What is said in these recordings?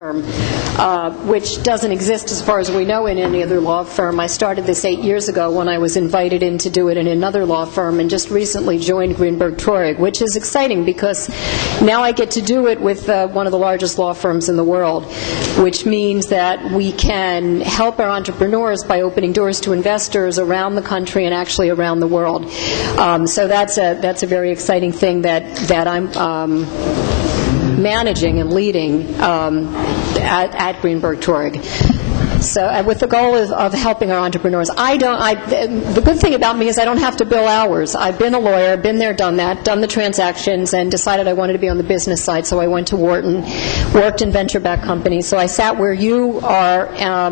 firm, which doesn't exist as far as we know in any other law firm. I started this 8 years ago when I was invited in to do it in another law firm, and just recently joined Greenberg Traurig, which is exciting because now I get to do it with one of the largest law firms in the world, which means that we can help our entrepreneurs by opening doors to investors around the country and actually around the world. So that's a very exciting thing that I'm managing and leading at Greenberg Traurig. So with the goal of helping our entrepreneurs. The good thing about me is I don't have to bill hours. I've been a lawyer, been there, done that, done the transactions, and decided I wanted to be on the business side, so I went to Wharton, worked in venture-backed companies. So I sat where you are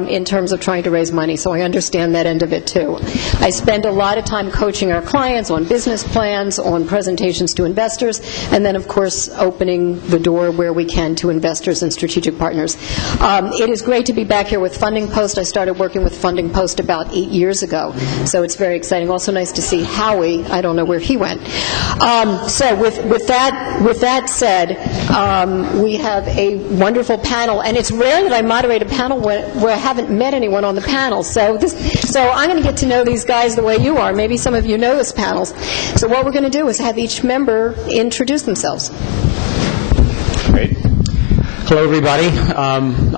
in terms of trying to raise money, so I understand that end of it too. I spend a lot of time coaching our clients on business plans, on presentations to investors, and then, of course, opening the door where we can to investors and strategic partners. It is great to be back here with Funding Post. I started working with Funding Post about 8 years ago, so it's very exciting. Also nice to see Howie. I don't know where he went. So with that said, we have a wonderful panel, and it's rare that I moderate a panel where I haven't met anyone on the panel. So I'm going to get to know these guys the way you are. Maybe some of you know this panel. So what we're going to do is have each member introduce themselves. Great. Hello, everybody.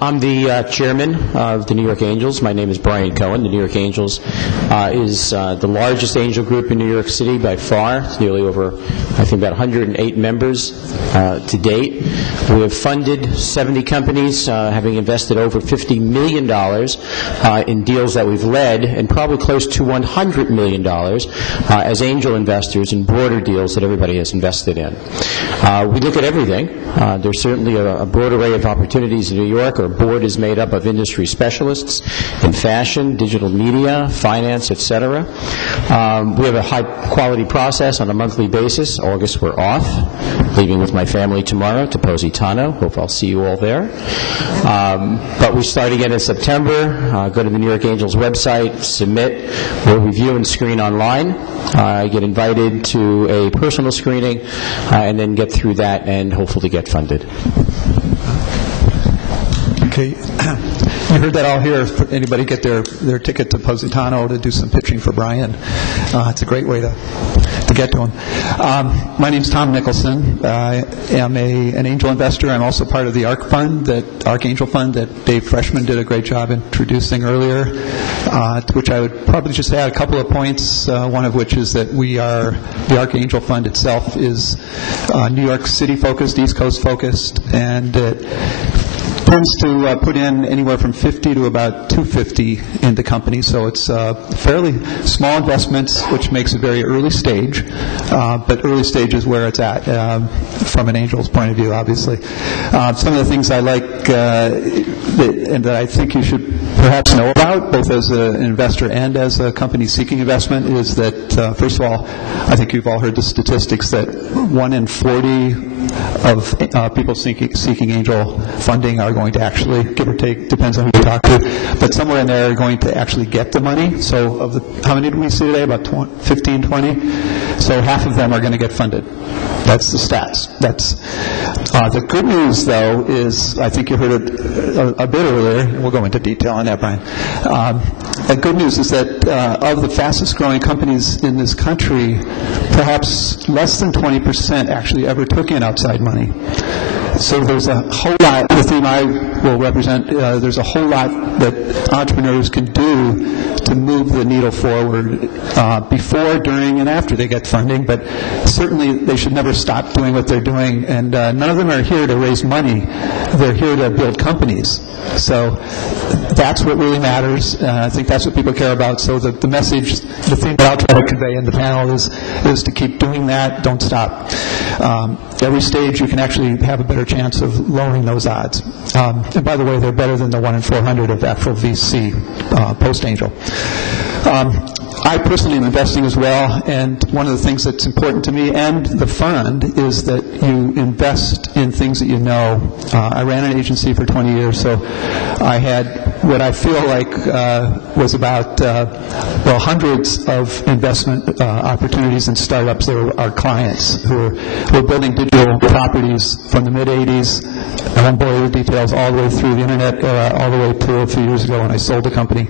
I'm the chairman of the New York Angels. My name is Brian Cohen. The New York Angels is the largest angel group in New York City by far. It's nearly over, I think, about 108 members to date. We have funded 70 companies, having invested over $50 million in deals that we've led, and probably close to $100 million as angel investors in broader deals that everybody has invested in. We look at everything. There's certainly a broad array of opportunities in New York. Our board is made up of industry specialists in fashion, digital media, finance, etc. We have a high-quality process on a monthly basis. August, we're off, leaving with my family tomorrow to Positano. Hope I'll see you all there. But we start again in September. Go to the New York Angels website, submit. We'll review and screen online. Get invited to a personal screening, and then get through that and hopefully get funded. Okay, you heard that all here. Anybody get their ticket to Positano to do some pitching for Brian? It's a great way to get to him. My name's Tom Nicholson. I am an angel investor. I'm also part of the ARC Fund, ARC Angel Fund that Dave Freshman did a great job introducing earlier, to which I would probably just add a couple of points, one of which is that the ARC Angel Fund itself is New York City focused, East Coast focused, and it tends to put in anywhere from 50 to about 250 into companies, so it's fairly small investments, which makes it very early stage, but early stage is where it's at from an angel's point of view, obviously. Some of the things I like and that I think you should perhaps know about, both as an investor and as a company seeking investment, is that, first of all, I think you've all heard the statistics that 1 in 40 of people seeking angel funding are going to actually, give or take, depends on who you talk to, but somewhere in there are going to actually get the money. So how many did we see today? About 15, 20? So half of them are going to get funded. That's the stats. That's the good news, though, is, I think you heard it a bit earlier, and we'll go into detail on that, Brian. The good news is that of the fastest growing companies in this country, perhaps less than 20% actually ever took in outside money. So there's a whole lot, the theme I will represent, there's a whole lot that entrepreneurs can do to move the needle forward before, during, and after they get funding, but certainly they should never stop doing what they're doing, and none of them are here to raise money. They're here to build companies. So that's what really matters. I think that's what people care about. So the message, the thing that I'll try to convey in the panel is to keep doing that. Don't stop. Every stage you can actually have a better chance of lowering those odds. And by the way, they're better than the 1 in 400 of actual VC post-angel. I personally am investing as well, and one of the things that's important to me and the fund is that you invest in things that you know. I ran an agency for 20 years, so I had what I feel like was about, hundreds of investment opportunities in startups that were our clients who were building digital properties from the mid-'80s. I won't bore you with details, all the way through the internet era, all the way to a few years ago when I sold the company.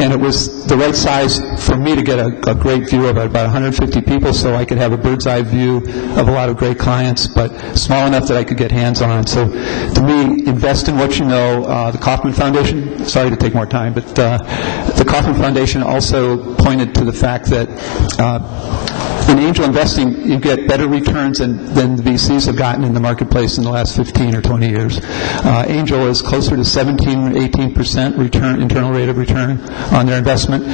And it was the right size for me to get a great view of it, about 150 people, so I could have a bird's eye view of a lot of great clients, but small enough that I could get hands-on. So to me, invest in what you know. The Kauffman Foundation, sorry to take more time, but the Kauffman Foundation also pointed to the fact that in angel investing, you get better returns than the VCs have gotten in the marketplace in the last 15 or 20 years. Angel is closer to 17 or 18% return, internal rate of return on their investment.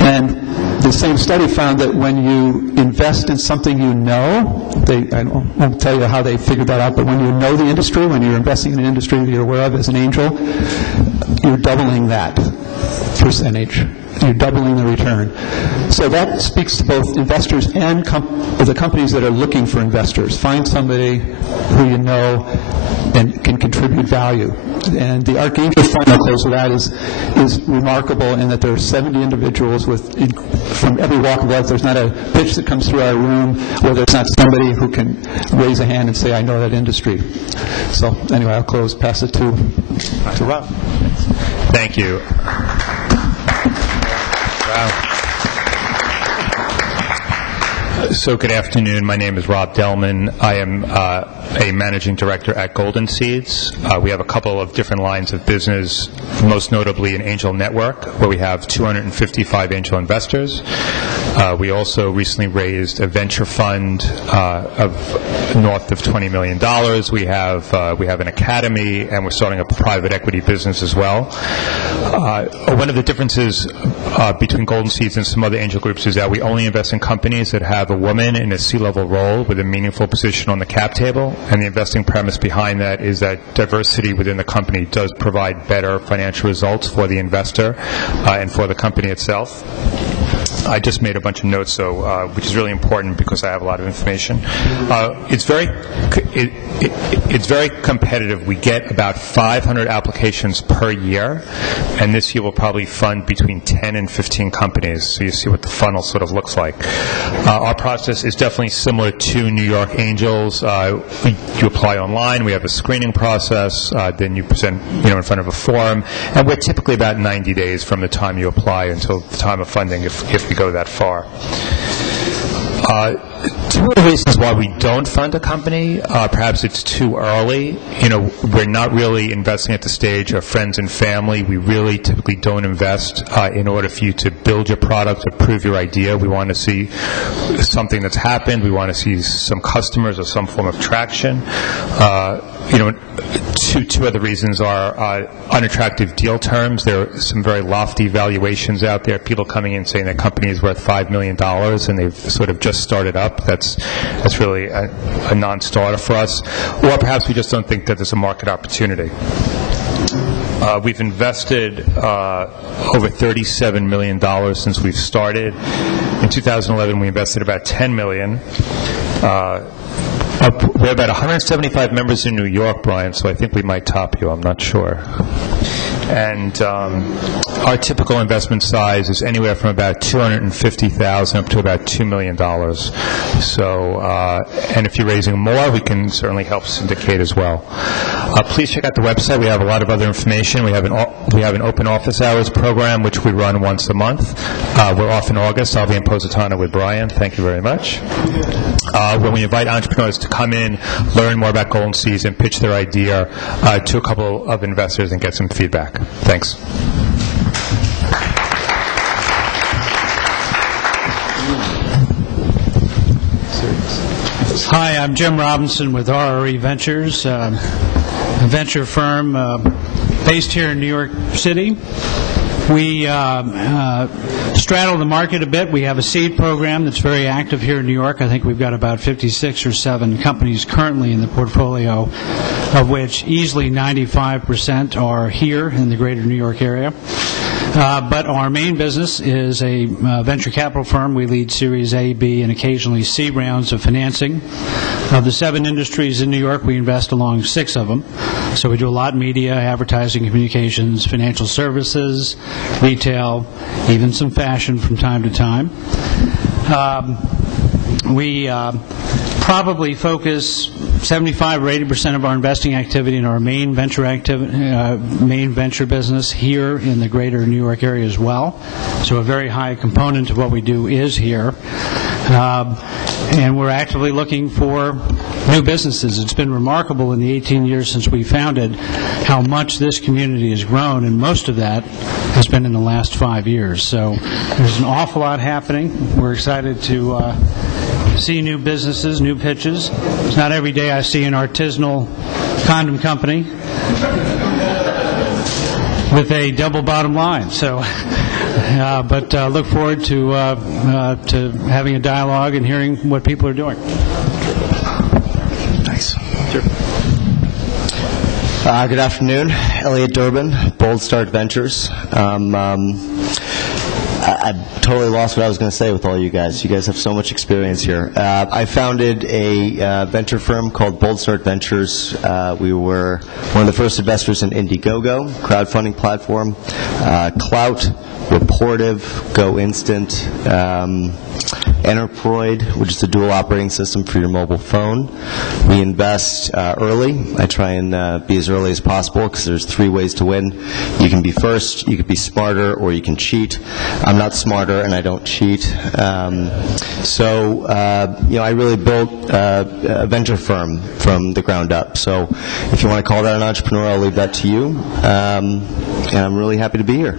And the same study found that when you invest in something you know, I won't tell you how they figured that out, but when you know the industry, when you're investing in an industry that you're aware of as an angel, you're doubling that percentage. You're doubling the return. So that speaks to both investors and the companies that are looking for investors. Find somebody who you know and can contribute value. And the Archangel Fund, I'll close with that, is remarkable in that there are 70 individuals from every walk of life. There's not a pitch that comes through our room where there's not somebody who can raise a hand and say, I know that industry. So anyway, I'll pass it to Rob. Thank you. Wow. So good afternoon. My name is Rob Delman. I am a managing director at Golden Seeds. We have a couple of different lines of business, most notably an angel network, where we have 255 angel investors. We also recently raised a venture fund of north of $20 million. We have an academy, and we're starting a private equity business as well. One of the differences between Golden Seeds and some other angel groups is that we only invest in companies that have a woman in a C-level role with a meaningful position on the cap table, and the investing premise behind that is that diversity within the company does provide better financial results for the investor and for the company itself. I just made a bunch of notes, so which is really important because I have a lot of information. It's very competitive. We get about 500 applications per year, and this year we'll probably fund between 10 and 15 companies. So you see what the funnel sort of looks like. Our process is definitely similar to New York Angels. You apply online. We have a screening process. Then you present, in front of a forum, and we're typically about 90 days from the time you apply until the time of funding, if we go that far. Two of the reasons why we don't fund a company, perhaps it's too early. We're not really investing at the stage of friends and family. We really typically don't invest in order for you to build your product or prove your idea. We want to see something that's happened. We want to see some customers or some form of traction. Two other reasons are unattractive deal terms. There are some very lofty valuations out there. People coming in saying that company is worth $5 million and they've sort of just started up. That's really a non-starter for us. Or perhaps we just don't think that there's a market opportunity. We've invested over $37 million since we've started. In 2011, we invested about $10 million. We have about 175 members in New York, Brian, so I think we might top you. I'm not sure. And our typical investment size is anywhere from about $250,000 up to about $2 million. So, and if you're raising more, we can certainly help syndicate as well. Please check out the website. We have a lot of other information. We have an open office hours program, which we run once a month. We're off in August. I'll be in Positano with Brian. Thank you very much. When we invite entrepreneurs to come in, learn more about Golden Seeds, and pitch their idea to a couple of investors and get some feedback. Thanks. Hi, I'm Jim Robinson with RRE Ventures, a venture firm based here in New York City. We straddle the market a bit. We have a seed program that's very active here in New York. I think we've got about 56 or 7 companies currently in the portfolio, of which easily 95% are here in the greater New York area. But our main business is a venture capital firm. We lead Series A, B, and occasionally C rounds of financing. Of the 7 industries in New York, we invest along 6 of them. So we do a lot in media, advertising, communications, financial services, retail, even some fashion from time to time. We probably focus 75 or 80% of our investing activity in our main venture business here in the greater New York area as well. So a very high component of what we do is here. And we're actively looking for new businesses. It's been remarkable in the 18 years since we founded how much this community has grown, and most of that has been in the last 5 years. So there's an awful lot happening. We're excited to see new businesses, new pitches. It's not every day I see an artisanal condom company with a double bottom line. So, but look forward to having a dialogue and hearing what people are doing. Nice. Sure. Good afternoon. Elliot Durbin, Bold Start Ventures. I totally lost what I was going to say with all you guys. You guys have so much experience here. I founded a venture firm called Bold Start Ventures. We were one of the first investors in Indiegogo, crowdfunding platform, Clout, Reportive, Go Instant, Enterproid, which is the dual operating system for your mobile phone. We invest early. I try and be as early as possible because there's 3 ways to win. You can be first, you can be smarter, or you can cheat. I'm not smarter and I don't cheat. I really built a venture firm from the ground up. So if you want to call that an entrepreneur, I'll leave that to you. And I'm really happy to be here.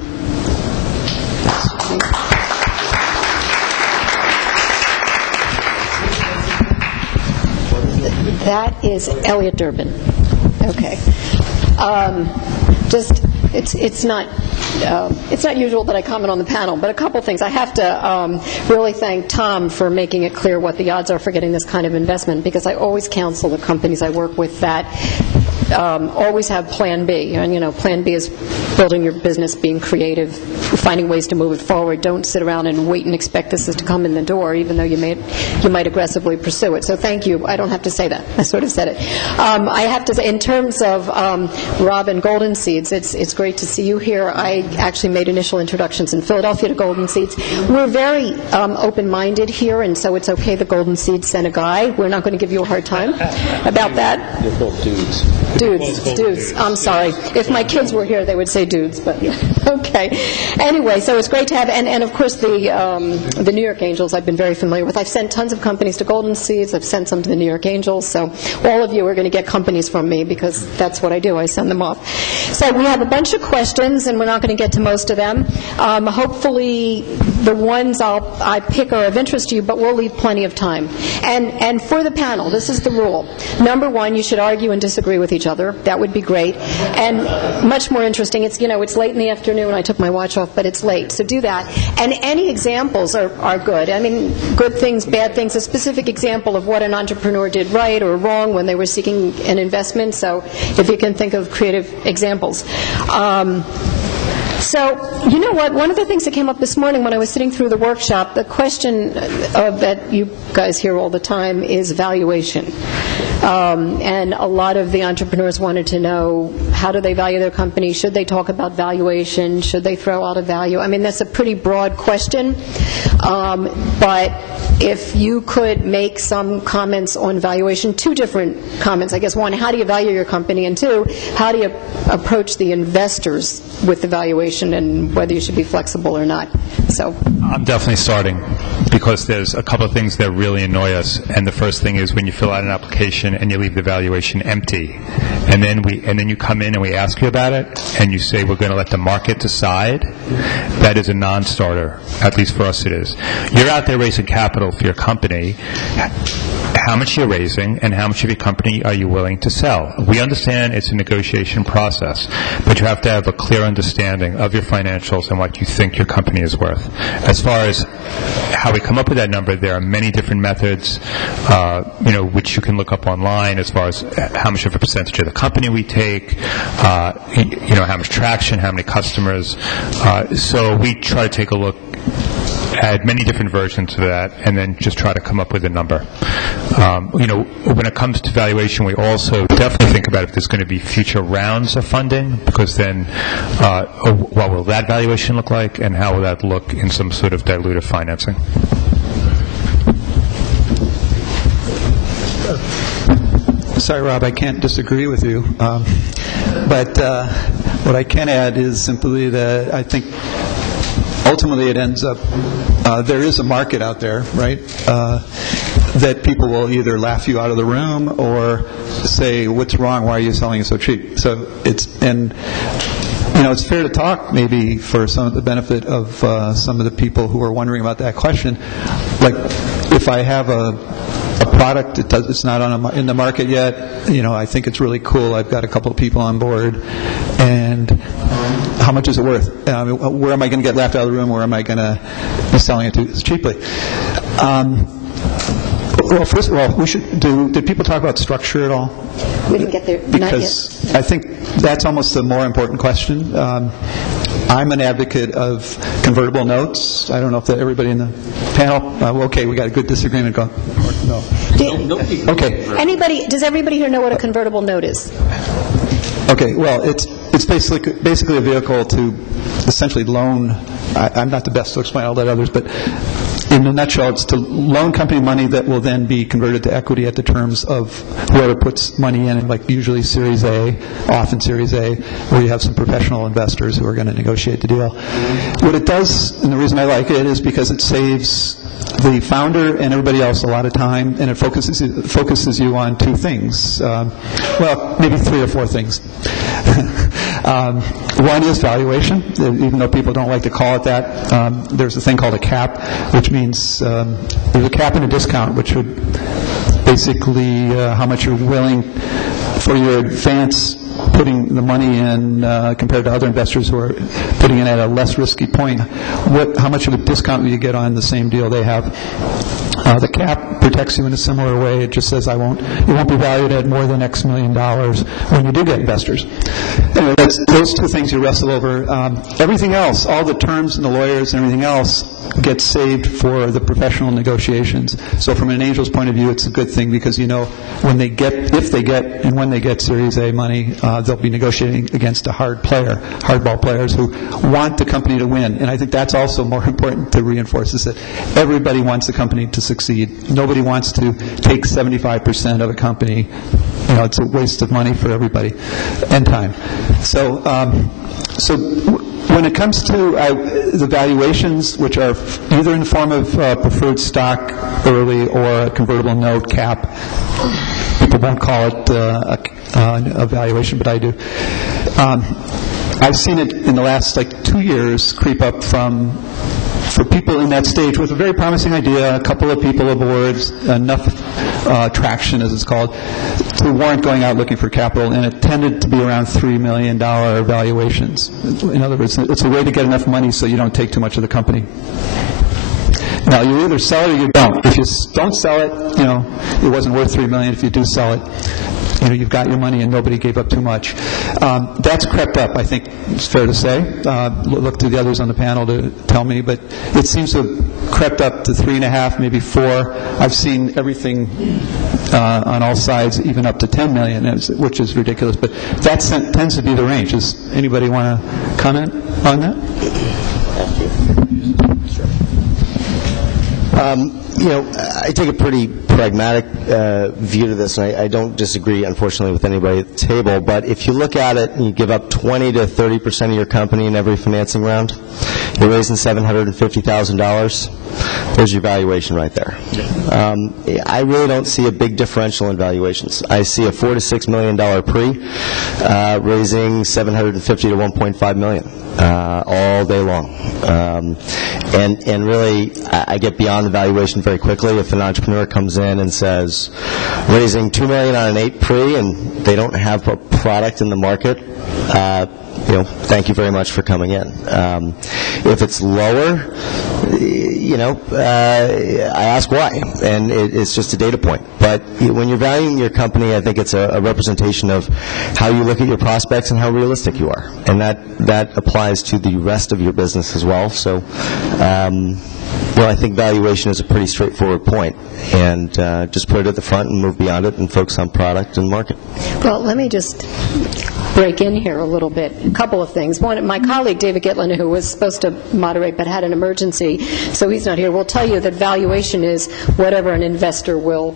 That is Elliot Durbin. Okay. It's not usual that I comment on the panel, but a couple things. I have to really thank Tom for making it clear what the odds are for getting this kind of investment, because I always counsel the companies I work with that always have Plan B. And, Plan B is building your business, being creative, finding ways to move it forward. Don't sit around and wait and expect this to come in the door, even though you might aggressively pursue it. So thank you. I don't have to say that. I sort of said it. I have to say, in terms of Rob and Golden Seeds, it's great to see you here. I actually made initial introductions in Philadelphia to Golden Seeds. We're very open-minded here, and so it's okay that Golden Seeds sent a guy. We're not going to give you a hard time about that. You're both dudes. Dudes. I'm sorry. If my kids were here, they would say dudes, but okay. Anyway, so it's great to have, and of course the New York Angels I've been very familiar with. I've sent tons of companies to Golden Seeds. I've sent some to the New York Angels, so all of you are going to get companies from me because that's what I do. I send them off. So we have a bunch of questions, and we're not going to get to most of them. Hopefully the ones I pick are of interest to you, but we'll leave plenty of time. And for the panel, this is the rule. Number 1, you should argue and disagree with each other. That would be great. And much more interesting, it's late in the afternoon. I took my watch off, but it's late. So do that. And any examples are good. I mean, good things, bad things, a specific example of what an entrepreneur did right or wrong when they were seeking an investment. So if you can think of creative examples. So, you know what? One of the things that came up this morning when I was sitting through the workshop, the question that you guys hear all the time is valuation. And a lot of the entrepreneurs wanted to know, how do they value their company? Should they talk about valuation? Should they throw out a value? I mean, that's a pretty broad question. But if you could make some comments on valuation, 2 different comments. I guess 1, how do you value your company? And 2, how do you approach the investors with the valuation and whether you should be flexible or not? So I'm definitely starting because there's a couple of things that really annoy us. And the first thing is when you fill out an application and you leave the valuation empty. And then you come in and we ask you about it and you say we're going to let the market decide. That is a non-starter, at least for us it is. You're out there raising capital for your company. How much you're raising and how much of your company are you willing to sell? We understand it's a negotiation process, but you have to have a clear understanding of your financials and what you think your company is worth. As far as how we come up with that number, there are many different methods, which you can look up online. online as far as how much of a percentage of the company we take, how much traction, how many customers. So we try to take a look at many different versions of that, and then just try to come up with a number. When it comes to valuation, we also definitely think about if there's going to be future rounds of funding, because then what will that valuation look like, and how will that look in some sort of dilutive financing? Sorry, Rob, I can't disagree with you. But what I can add is simply that I think ultimately it ends up, there is a market out there, right, that people will either laugh you out of the room or say, what's wrong, why are you selling it so cheap? So it's fair to talk maybe for some of the benefit of some of the people who are wondering about that question. Like, if I have a product, it's not in the market yet, I think it's really cool, I've got a couple of people on board, and how much is it worth? Where am I going to get laughed out of the room? Where am I going to be selling it to cheaply? Well, first of all, did people talk about structure at all? We didn't get there, because not yet. I think that's almost a more important question. I'm an advocate of convertible notes. I don't know if everybody in the panel, okay, we got a good disagreement going. No. Okay. Does everybody here know what a convertible note is? Okay, well, it's basically a vehicle to essentially loan. I'm not the best to explain, I'll let others, but in a nutshell, it's to loan company money that will then be converted to equity at the terms of whoever puts money in, like usually Series A, often Series A, where you have some professional investors who are going to negotiate the deal. What it does, and the reason I like it, is because it saves the founder and everybody else a lot of time, and it focuses you on two things. Well, maybe three or four things. One is valuation. Even though people don't like to call it that, there's a thing called a cap, which means there's a cap and a discount, which would basically how much you're willing for your advance putting the money in compared to other investors who are putting in at a less risky point. How much of a discount will you get on the same deal they have? The cap protects you in a similar way. It just says you won't be valued at more than X million dollars when you do get investors. Anyway, those two things you wrestle over. Everything else, all the terms and the lawyers and everything else, gets saved for the professional negotiations. So from an angel's point of view, it's a good thing because when they get Series A money, they'll be negotiating against a hardball players who want the company to win. And I think that's also more important to reinforce, is that everybody wants the company to succeed. Nobody wants to take 75% of a company. It's a waste of money for everybody and time. So when it comes to the valuations, which are either in the form of preferred stock early or a convertible note cap, people won't call it a valuation, but I do. I've seen it in the last 2 years creep up for people in that stage with a very promising idea, a couple of people aboard, enough traction, as it's called, to warrant going out looking for capital, and it tended to be around $3 million valuations. In other words, it's a way to get enough money so you don't take too much of the company. Now, you either sell it or you don't. If you don't sell it, it wasn't worth $3 million. If you do sell it, you've got your money and nobody gave up too much. That's crept up, I think it's fair to say. Look to the others on the panel to tell me, but it seems to have crept up to 3.5, maybe 4. I've seen everything on all sides, even up to $10 million, which is ridiculous. But that tends to be the range. Does anybody want to comment on that? I take a pretty pragmatic view to this, and I don't disagree, unfortunately, with anybody at the table. But if you look at it and you give up 20 to 30% of your company in every financing round, you're raising $750,000. There's your valuation right there. I really don't see a big differential in valuations. I see a $4 to $6 million pre raising $750,000 to $1.5 million. All day long. And really, I get beyond the valuation very quickly. If an entrepreneur comes in and says, raising $2 million on an 8 pre, and they don't have a product in the market, thank you very much for coming in. If it's lower, I ask why, and it's just a data point. But when you're valuing your company, I think it's a representation of how you look at your prospects and how realistic you are, and that applies to the rest of your business as well. So, I think valuation is a pretty straightforward point, and just put it at the front and move beyond it and focus on product and market. Well, let me just break in here a little bit. A couple of things. One, my colleague, David Gitlin, who was supposed to moderate but had an emergency, so he's not here, will tell you that valuation is whatever an investor will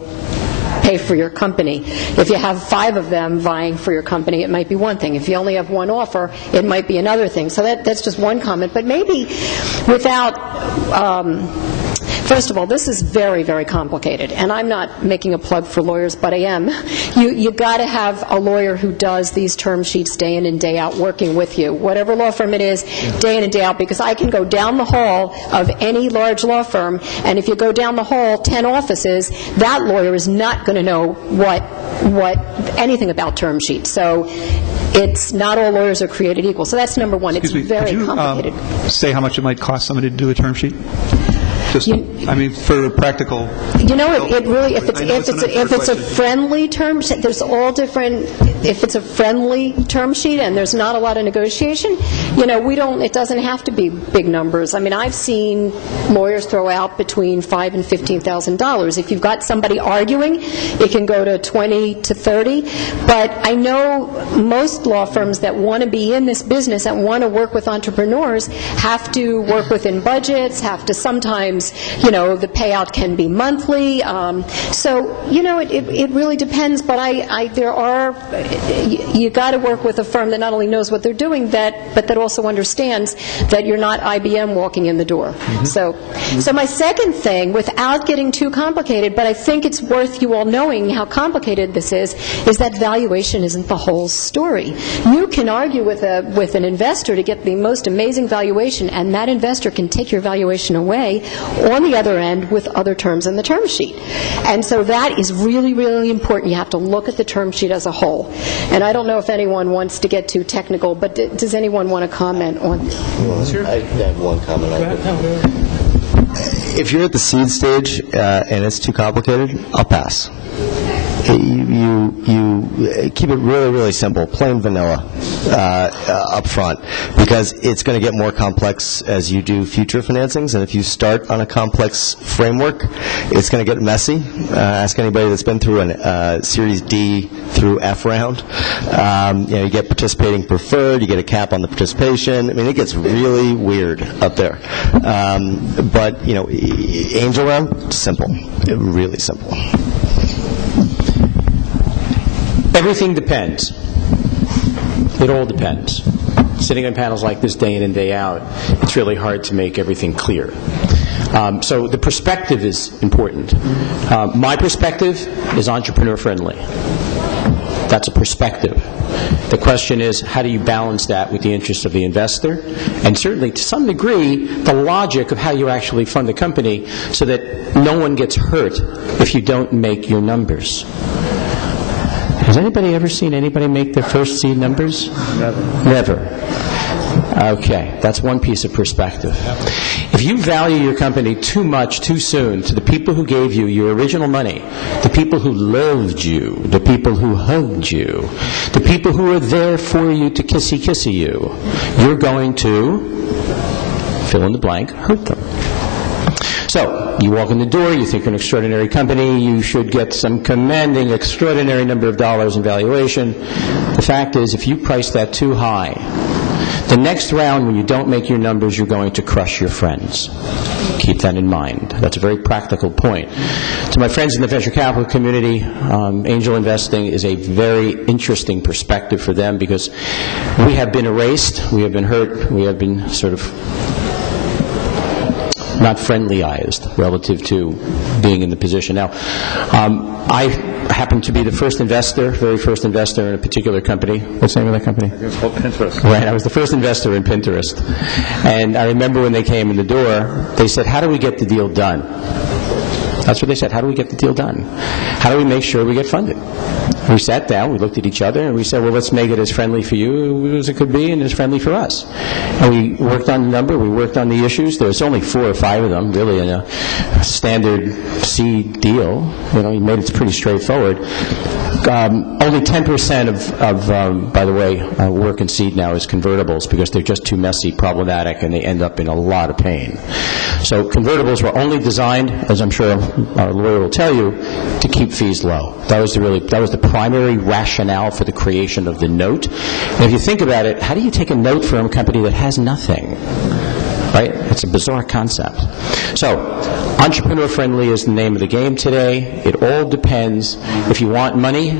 pay for your company. If you have 5 of them vying for your company, it might be one thing. If you only have one offer, it might be another thing. So that's just one comment. But maybe without... First of all, this is very, very complicated, and I'm not making a plug for lawyers, but I am. You've got to have a lawyer who does these term sheets day in and day out working with you, whatever law firm it is, day in and day out, because I can go down the hall of any large law firm, and if you go down the hall 10 offices, that lawyer is not going to know anything about term sheets. So it's not all lawyers are created equal. So that's number one. It's very complicated. Say how much it might cost somebody to do a term sheet? Just, for practical. It really, if it's a friendly term sheet, there's all different. If it's a friendly term sheet and there's not a lot of negotiation, it doesn't have to be big numbers. I've seen lawyers throw out between $5,000 and $15,000. If you've got somebody arguing, it can go to 20 to 30. But I know most law firms that want to be in this business and want to work with entrepreneurs have to work within budgets, have to sometimes, the payout can be monthly. It really depends. But you got to work with a firm that not only knows what they're doing, but that also understands that you're not IBM walking in the door. Mm-hmm. So my second thing, without getting too complicated, but I think it's worth you all knowing how complicated this is that valuation isn't the whole story. You can argue with an investor to get the most amazing valuation, and that investor can take your valuation away on the other end with other terms in the term sheet. And so that is really, really important. You have to look at the term sheet as a whole. And I don't know if anyone wants to get too technical, but does anyone want to comment on? I have one comment. If you're at the seed stage and it's too complicated, I'll pass. You keep it really, really simple, plain vanilla up front, because it's going to get more complex as you do future financings, and if you start on a complex framework, it's going to get messy. Ask anybody that's been through a Series D through F round. You get participating preferred, you get a cap on the participation. It gets really weird up there. But, angel round, simple, really simple. Everything depends. It all depends. Sitting on panels like this day in and day out, it's really hard to make everything clear. So the perspective is important. My perspective is entrepreneur-friendly. That's a perspective. The question is, how do you balance that with the interests of the investor? And certainly, to some degree, the logic of how you actually fund the company so that no one gets hurt if you don't make your numbers. Has anybody ever seen anybody make their first seed numbers? Never. Okay, that's one piece of perspective. If you value your company too much, too soon, to the people who gave you your original money, the people who loved you, the people who hugged you, the people who were there for you to kissy you, you're going to, fill in the blank, hurt them. So, you walk in the door, you think you're an extraordinary company, you should get some commanding, extraordinary number of dollars in valuation. The fact is, if you price that too high, the next round when you don't make your numbers, you're going to crush your friends. Keep that in mind. That's a very practical point. To my friends in the venture capital community, angel investing is a very interesting perspective for them because we have been erased, we have been hurt, we have been sort of not friendlyized relative to being in the position. Now, I happen to be the very first investor in a particular company. What's the name of that company? It's called Pinterest. Right, I was the first investor in Pinterest. And I remember when they came in the door, they said, how do we get the deal done? That's what they said. How do we get the deal done? how do we make sure we get funded? We sat down, we looked at each other, and we said, well, let's make it as friendly for you as it could be and as friendly for us. And we worked on the number, we worked on the issues. There's only 4 or 5 of them, really, in a standard seed deal. You made it pretty straightforward. Only 10% of by the way, work in seed now is convertibles because they're just too messy, problematic, and they end up in a lot of pain. So convertibles were only designed, as I'm sure our lawyer will tell you, to keep fees low. That was the primary rationale for the creation of the note. And if you think about it, how do you take a note from a company that has nothing? Right? It's a bizarre concept. So, entrepreneur-friendly is the name of the game today. It all depends. If you want money,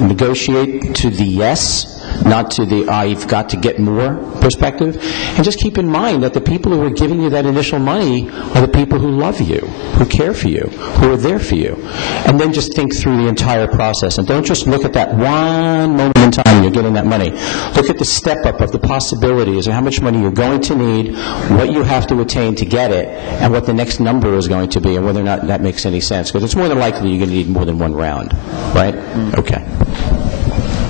negotiate to the yes, not to the I've got to get more perspective. And just keep in mind that the people who are giving you that initial money are the people who love you, who care for you, who are there for you. And then just think through the entire process. And don't just look at that one moment in time when you're getting that money. Look at the step-up of the possibilities and how much money you're going to need, what you have to attain to get it, and what the next number is going to be, and whether or not that makes any sense. Because it's more than likely you're going to need more than one round. Right? Okay.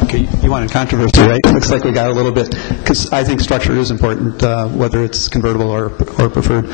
Okay, you wanted controversy, right? Looks like we got a little bit, because I think structure is important, whether it's convertible or preferred.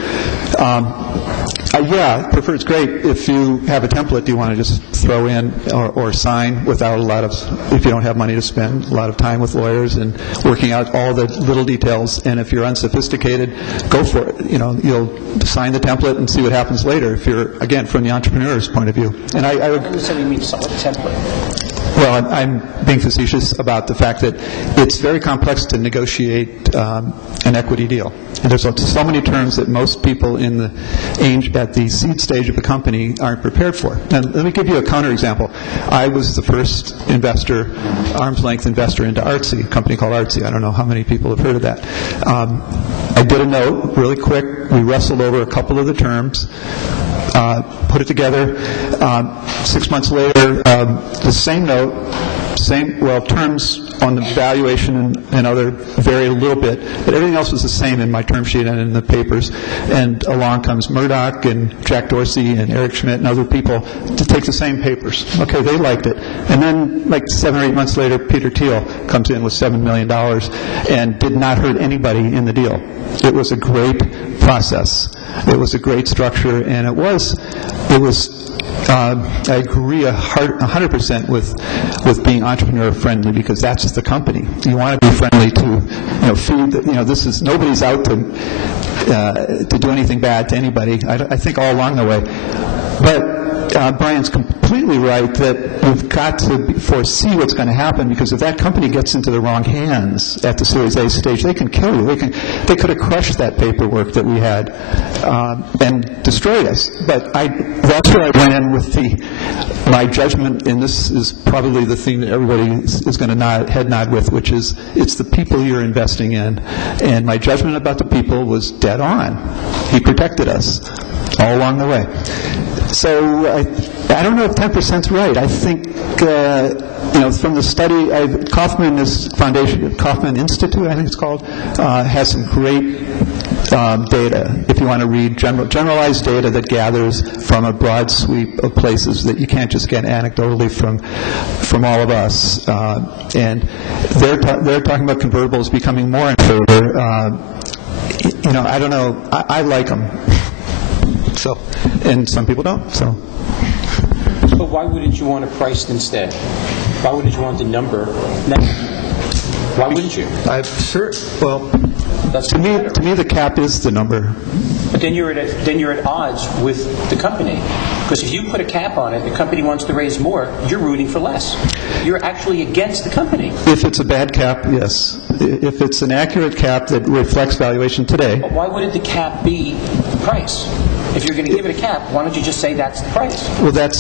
Yeah, preferred is great. If you have a template you want to just throw in or sign without a lot of, if you don't have money to spend, a lot of time with lawyers and working out all the little details. And if you're unsophisticated, go for it. You'll sign the template and see what happens later if you're, again, from the entrepreneur's point of view. And I would... What do you mean, template? Well, I'm being facetious about the fact that it's very complex to negotiate an equity deal. And there's so many terms that most people at the seed stage of a company aren't prepared for. Now, let me give you a counterexample. I was the first investor, arm's-length investor into Artsy, a company called Artsy. I don't know how many people have heard of that. I did a note really quick. We wrestled over a couple of the terms. Put it together. 6 months later, the same note, terms on the valuation and other vary a little bit, but everything else was the same in my term sheet and in the papers. And along comes Murdoch and Jack Dorsey and Eric Schmidt and other people to take the same papers. Okay, they liked it. And then, like 7 or 8 months later, Peter Thiel comes in with $7 million and did not hurt anybody in the deal. It was a great process. It was a great structure, and it was. I agree 100% with being entrepreneur friendly, because that's the company. You want to be friendly to, food. This is, nobody's out to do anything bad to anybody. I think all along the way, but. Brian's completely right that we've got to foresee what's going to happen, because if that company gets into the wrong hands at the Series A stage, they can kill you. They could have crushed that paperwork that we had and destroyed us. But that's where I went in with my judgment, and this is probably the thing that everybody is going to head nod with, which is it's the people you're investing in. And my judgment about the people was dead on. He protected us all along the way. So I don't know if 10% is right. I think, from the study, Kaufman Institute, I think it's called, has some great data. If you want to read generalized data that gathers from a broad sweep of places that you can't just get anecdotally from all of us. And they're talking about convertibles becoming more in favor. I don't know. I like them. So, and some people don't. So, but why wouldn't you want it priced instead? Why wouldn't you want the number? Why wouldn't you? Sure. Well, to me, the cap is the number. But then you're at odds with the company, because if you put a cap on it, the company wants to raise more. You're rooting for less. You're actually against the company. If it's a bad cap, yes. If it's an accurate cap that reflects valuation today. But why wouldn't the cap be the price? If you're going to give it a cap, why don't you just say that's the price? Well, that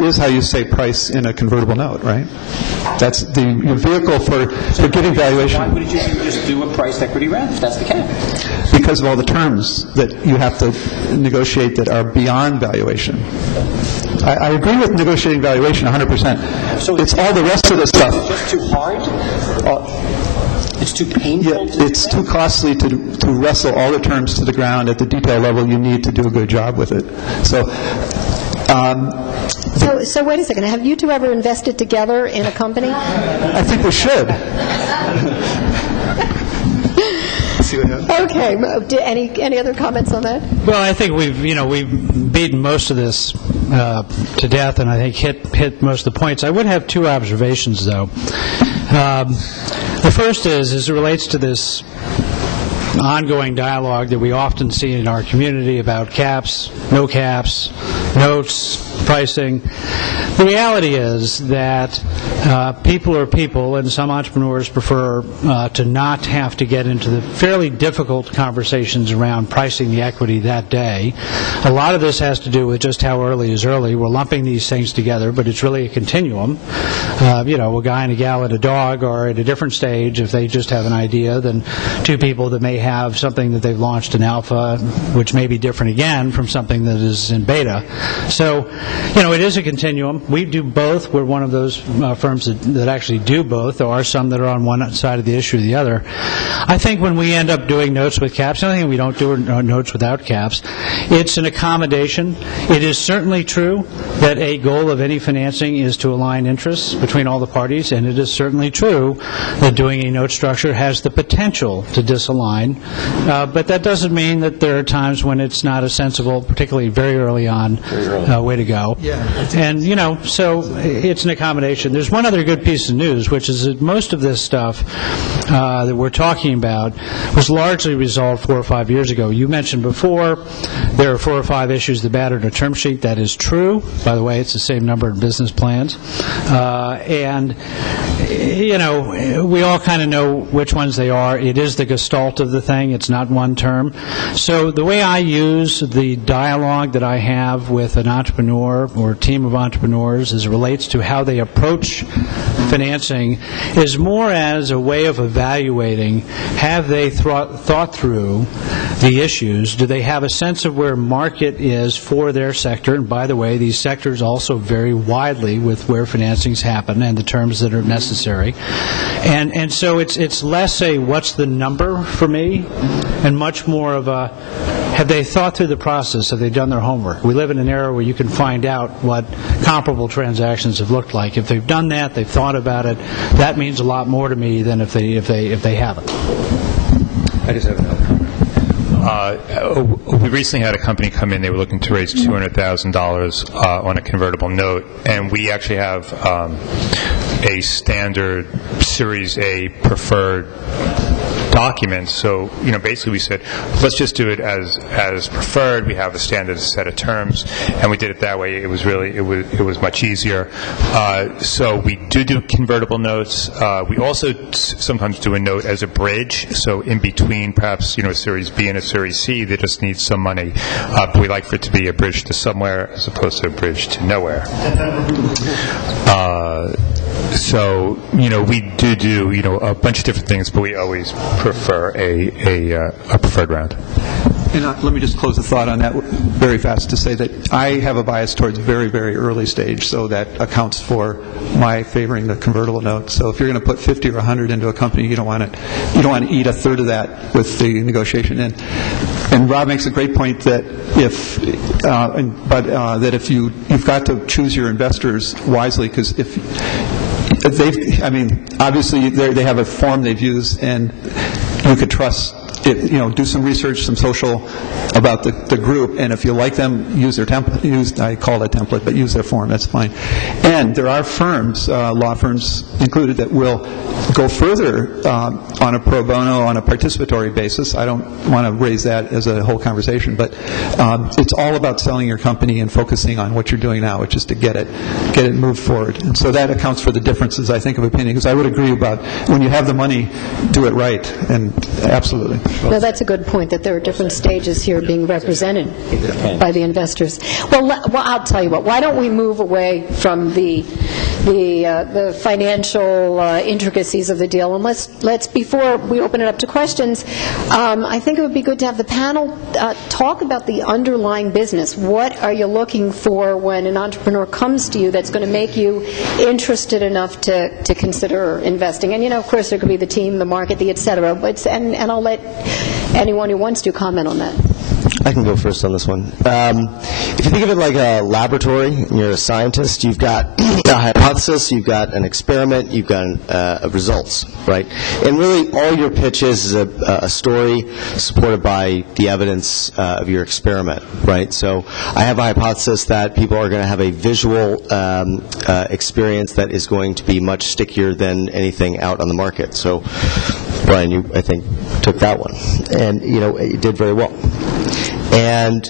is how you say price in a convertible note, right? That's the vehicle for giving valuation. Why wouldn't you just do a priced equity round if that's the cap? Because of all the terms that you have to negotiate that are beyond valuation. I agree with negotiating valuation 100%. So it's all the rest of the stuff. It's just too hard? It's too painful? Yeah, it's too costly to wrestle all the terms to the ground at the detail level you need to do a good job with it. So So wait a second. Have you two ever invested together in a company? I think we should. See what happens. Okay. Any other comments on that? Well, I think we've beaten most of this to death, and I think hit most of the points. I would have two observations, though. The first is, as it relates to this ongoing dialogue that we often see in our community about caps, no caps, notes, pricing. The reality is that people are people, and some entrepreneurs prefer to not have to get into the fairly difficult conversations around pricing the equity that day. A lot of this has to do with just how early is early. We're lumping these things together, but it's really a continuum. A guy and a gal and a dog are at a different stage if they just have an idea than two people that may have something that they've launched in alpha, which may be different again from something that is in beta. So, it is a continuum. We do both. We're one of those firms that actually do both. There are some that are on one side of the issue or the other. I think when we end up doing notes with caps, the only thing we don't do are notes without caps. It's an accommodation. It is certainly true that a goal of any financing is to align interests between all the parties, and it is certainly true that doing a note structure has the potential to disalign. But that doesn't mean that there are times when it's not a sensible, particularly very early on, way to go. Yeah. And, so it's an accommodation. There's one other good piece of news, which is that most of this stuff that we're talking about was largely resolved 4 or 5 years ago. You mentioned before there are 4 or 5 issues that battered a term sheet. That is true. By the way, it's the same number of business plans. And, we all kind of know which ones they are. It is the gestalt of the thing. It's not one term. So the way I use the dialogue that I have with an entrepreneur or a team of entrepreneurs as it relates to how they approach financing is more as a way of evaluating, have they thought through the issues? Do they have a sense of where market is for their sector? And by the way, these sectors also vary widely with where financings happen and the terms that are necessary. And so it's less a what's the number for me and much more of a have they thought through the process? Have they done their homework? We live in an era where you can find out what comparable transactions have looked like. If they've done that, they've thought about it, that means a lot more to me than if they haven't. I just have another comment. We recently had a company come in. They were looking to raise $200,000 on a convertible note, and we actually have a standard Series A preferred document. So, basically we said, let's just do it as preferred. We have a standard set of terms, and we did it that way. It was much easier. So we do convertible notes. We also sometimes do a note as a bridge. So in between, perhaps, a Series B and a Series C, they just need some money. But we like for it to be a bridge to somewhere as opposed to a bridge to nowhere. So, we do a bunch of different things, but we always prefer a preferred round. And let me just close the thought on that very fast to say that I have a bias towards very, very early stage, so that accounts for my favoring the convertible note. So if you're going to put 50 or 100 into a company, you don't want to eat a third of that with the negotiation. And Rob makes a great point that if you've got to choose your investors wisely, because obviously they have a form they've used, and you could trust it, do some research, some social about the group, and if you like them, use their template. I call it a template, but use their form. That's fine. And there are firms, law firms included, that will go further on a pro bono, on a participatory basis. I don't want to raise that as a whole conversation, but it's all about selling your company and focusing on what you're doing now, which is to get it moved forward. And so that accounts for the differences, I think, of opinion. Because I would agree about when you have the money, do it right, and absolutely. No, that's a good point, that there are different stages here being represented by the investors. Well, I'll tell you what. Why don't we move away from the financial intricacies of the deal, and let's before we open it up to questions, I think it would be good to have the panel talk about the underlying business. What are you looking for when an entrepreneur comes to you that's going to make you interested enough to consider investing? And of course, there could be the team, the market, the et cetera. And I'll let anyone who wants to comment on that. I can go first on this one. If you think of it like a laboratory, and you're a scientist, you've got a hypothesis, you've got an experiment, you've got results, right? And really, all your pitch is a story supported by the evidence of your experiment, right? So I have a hypothesis that people are going to have a visual experience that is going to be much stickier than anything out on the market. So Brian, you, I think, took that one, and you did very well. And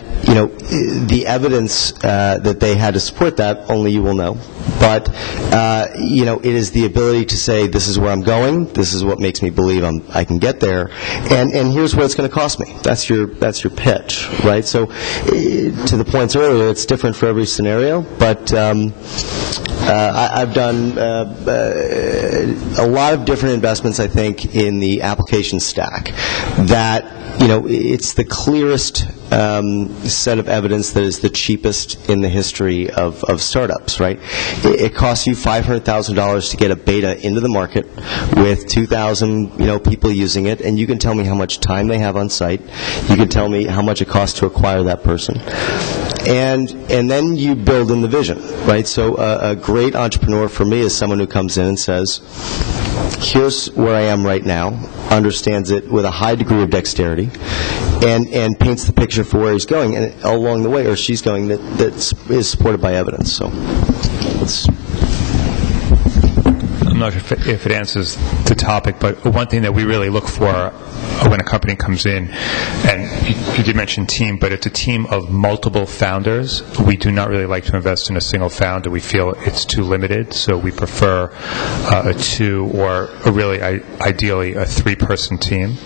the evidence that they had to support that, only you will know. But it is the ability to say, this is where I'm going, this is what makes me believe I can get there, and here's what it's going to cost me. That's your pitch, right? So to the points earlier, it's different for every scenario, but I've done a lot of different investments, I think, in the application stack that it's the clearest set of evidence that is the cheapest in the history of startups, right? It costs you $500,000 to get a beta into the market with 2,000 people using it, and you can tell me how much time they have on site. You can tell me how much it costs to acquire that person. And then you build in the vision, right? So a great entrepreneur for me is someone who comes in and says, here's where I am right now, understands it with a high degree of dexterity, and paints the picture for where he's going, and along the way, or she's going, that is supported by evidence. So I'm not sure if it answers the topic, but one thing that we really look for when a company comes in, and you did mention team, but it's a team of multiple founders. We do not really like to invest in a single founder. We feel it's too limited, so we prefer a two or ideally a three-person team.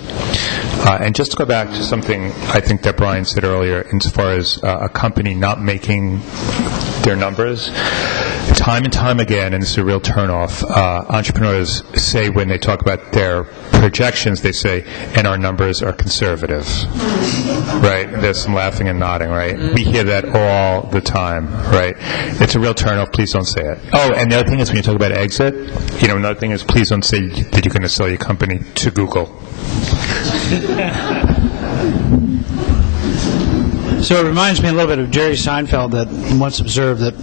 And just to go back to something I think that Brian said earlier, as far as a company not making their numbers, time and time again, and it's a real turnoff, entrepreneurs say when they talk about their projections, they say, and our numbers are conservative, right? There's some laughing and nodding, right? We hear that all the time, right? It's a real turnoff. Please don't say it. Oh, and the other thing is when you talk about exit, another thing is please don't say that you're going to sell your company to Google. So it reminds me a little bit of Jerry Seinfeld, that once observed that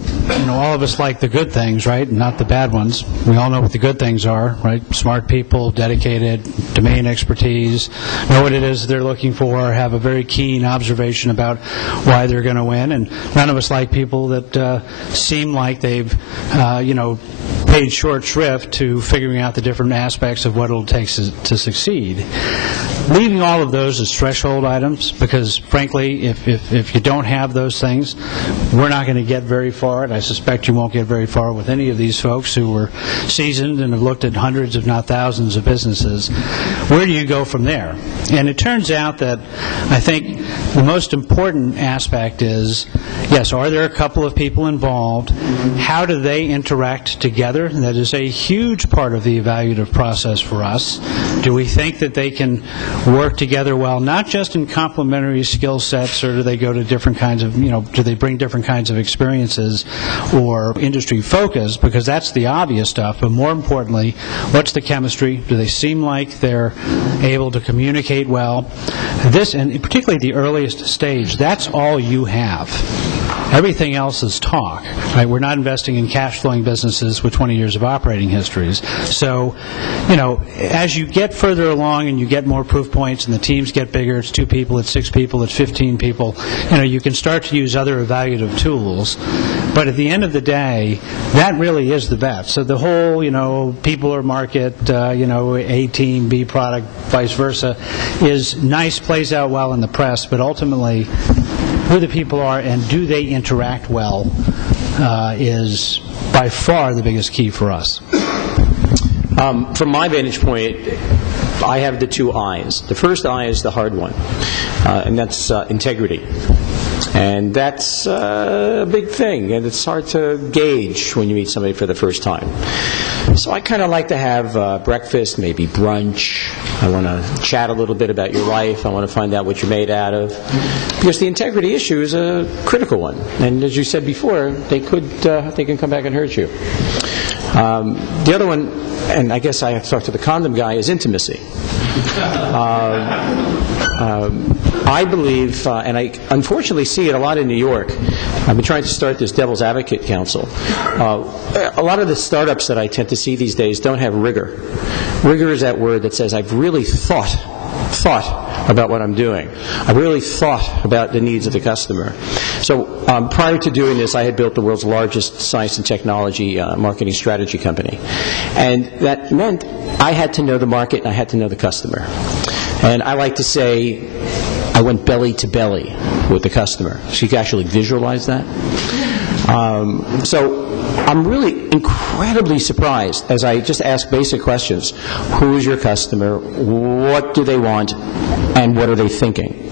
all of us like the good things, right, and not the bad ones. We all know what the good things are, right? Smart people, dedicated, domain expertise, know what it is they're looking for, have a very keen observation about why they're going to win. And none of us like people that seem like they've, paid short shrift to figuring out the different aspects of what it'll take to succeed. Leaving all of those as threshold items, because frankly, if you don't have those things, we're not going to get very far, and I suspect you won't get very far with any of these folks who were seasoned and have looked at hundreds, if not thousands, of businesses. Where do you go from there? And it turns out that I think the most important aspect is, yes, are there a couple of people involved? How do they interact together? That is a huge part of the evaluative process for us. Do we think that they can work together well, not just in complementary skill sets, or do they go to different kinds of, do they bring different kinds of experiences or industry focus? Because that's the obvious stuff. But more importantly, what's the chemistry? Do they seem like they're able to communicate well? This, and particularly the earliest stage, that's all you have. Everything else is talk, right? We're not investing in cash-flowing businesses with 20 years of operating histories. So, as you get further along and you get more proof points and the teams get bigger, it's 2 people, it's 6 people, it's 15 people, you can start to use other evaluative tools. But at the end of the day, that really is the bet. So the whole, people or market, A team, B product, vice versa, is nice, plays out well in the press, but ultimately, who the people are and do they interact well is by far the biggest key for us. From my vantage point, I have the 2 I's. The first I is the hard one, and that's integrity. And that's a big thing, and it's hard to gauge when you meet somebody for the first time. So I kind of like to have breakfast, maybe brunch. I want to chat a little bit about your life. I want to find out what you're made out of. Because the integrity issue is a critical one. And as you said before, they can come back and hurt you. The other one, and I guess I have to talk to the condom guy, is intimacy. I believe, and I unfortunately see it a lot in New York. I've been trying to start this Devil's Advocate Council. A lot of the startups that I tend to see these days don't have rigor. Rigor is that word that says, I've really thought about what I'm doing. I really thought about the needs of the customer. So prior to doing this, I had built the world's largest science and technology marketing strategy company. And that meant I had to know the market and I had to know the customer. And I like to say I went belly to belly with the customer. So you can actually visualize that. So I'm really incredibly surprised as I just ask basic questions. Who is your customer? What do they want? And what are they thinking?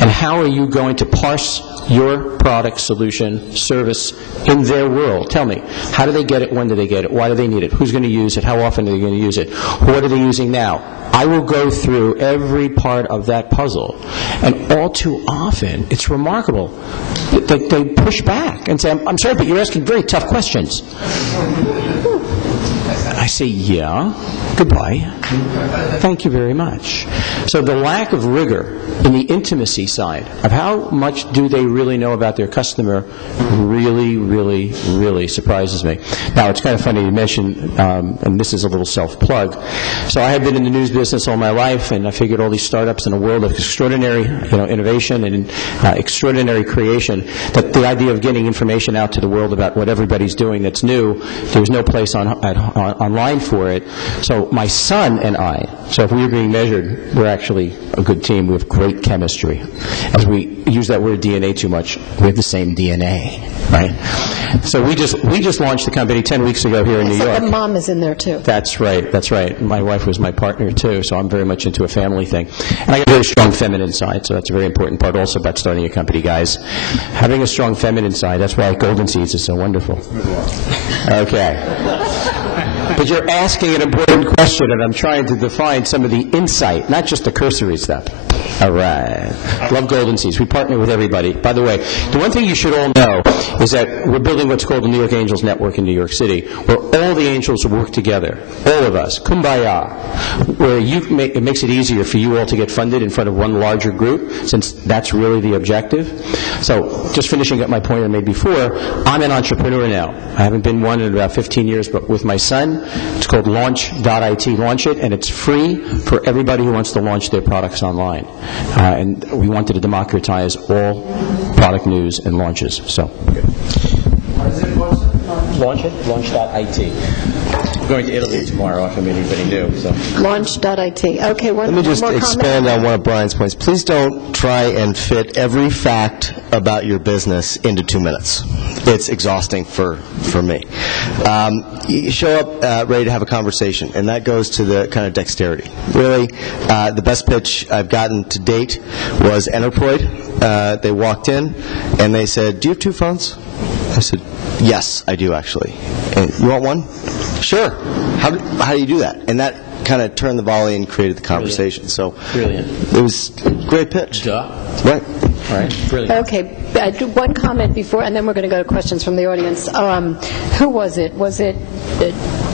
And how are you going to parse your product, solution, service in their world? Tell me, how do they get it? When do they get it? Why do they need it? Who's going to use it? How often are they going to use it? What are they using now? I will go through every part of that puzzle. And all too often, it's remarkable that they push back and say, I'm sorry, but you're asking very tough questions. I say, yeah, goodbye. Thank you very much. So the lack of rigor in the intimacy side of how much do they really know about their customer really, really, really surprises me. Now, it's kind of funny you mentioned, and this is a little self-plug. So I have been in the news business all my life, and I figured all these startups in a world of extraordinary innovation and extraordinary creation, that the idea of getting information out to the world about what everybody's doing that's new, there's no place online for it. So my son and I, so if we were being measured, we're actually a good team. We have great chemistry. As we use that word DNA too much, we have the same DNA, right? So we just launched the company 10 weeks ago here in New York. The mom is in there too. That's right. That's right. My wife was my partner too, so I'm very much into a family thing. And I got a very strong feminine side, so that's a very important part also about starting a company, guys. Having a strong feminine side, that's why Golden Seeds is so wonderful. Okay. But you're asking an important question, and I'm trying to define some of the insight, not just the cursory stuff. All right. Love Golden Seeds. We partner with everybody. By the way, the one thing you should all know is that we're building what's called the New York Angels Network in New York City, where all the angels work together, all of us, kumbaya, where it makes it easier for you all to get funded in front of one larger group, since that's really the objective. So just finishing up my point I made before, I'm an entrepreneur now. I haven't been one in about 15 years, but with my son, it's called launch.it, Launch It, and it's free for everybody who wants to launch their products online. And we wanted to democratize all product news and launches. So, what is it? Launch It, launch.it. I'm going to Italy tomorrow if I meet anybody new. So. Launch.it. Okay, Let me just expand on one of Brian's points. Please don't try and fit every fact about your business into 2 minutes. It's exhausting for me. You show up ready to have a conversation, and that goes to the kind of dexterity. Really, the best pitch I've gotten to date was Enterproid. They walked in, and they said, "Do you have 2 phones?" I said, "Yes, I do, actually." And, "You want one?" "Sure." How do you do that? And that kind of turned the volley and created the conversation. So Brilliant. It was a great pitch. Duh. Right. All right. Brilliant. Okay, one comment before, and then we're going to go to questions from the audience. Who was it? Was it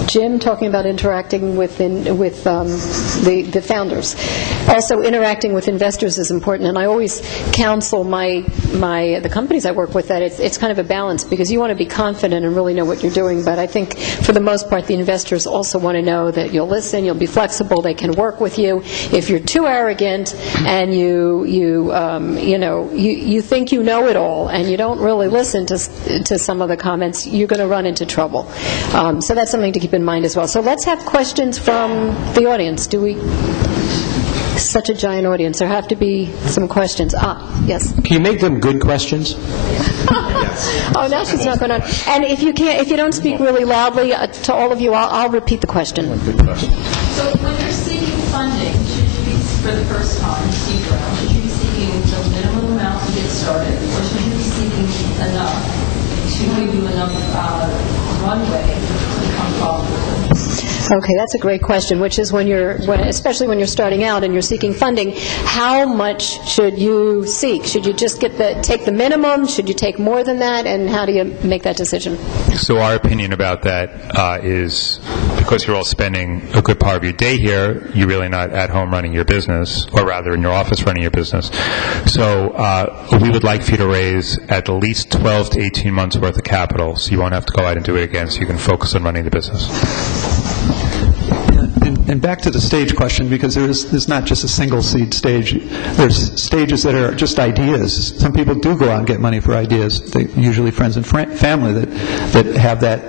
Jim talking about interacting with the founders? Also, interacting with investors is important, and I always counsel the companies I work with that it's kind of a balance, because you want to be confident and really know what you're doing, but I think for the most part the investors also want to know that you'll listen, you'll be flexible, they can work with you. If you're too arrogant and you think you know it all and you don't really listen to some of the comments, you're going to run into trouble. So that's something to keep in mind as well. So let's have questions from the audience. Such a giant audience. There have to be some questions. Yes. Can you make them good questions? Oh, now she's not going to. And if you don't speak really loudly to all of you, I'll repeat the question. So when you're seeking funding, should you be, for the first time, seed round, should you be seeking the minimum amount to get started, or should you be seeking enough to give you enough runway to become profitable? Okay, that's a great question, which is especially when you're starting out and you're seeking funding, how much should you seek? Should you just take the minimum? Should you take more than that? And how do you make that decision? So our opinion about that is because you're all spending a good part of your day here, you're really not at home running your business, or rather in your office running your business. So we would like for you to raise at least 12 to 18 months worth of capital, so you won't have to go out and do it again, so you can focus on running the business. And back to the stage question, because there's not just a single seed stage. There's stages that are just ideas. Some people do go out and get money for ideas. They usually friends and family that have that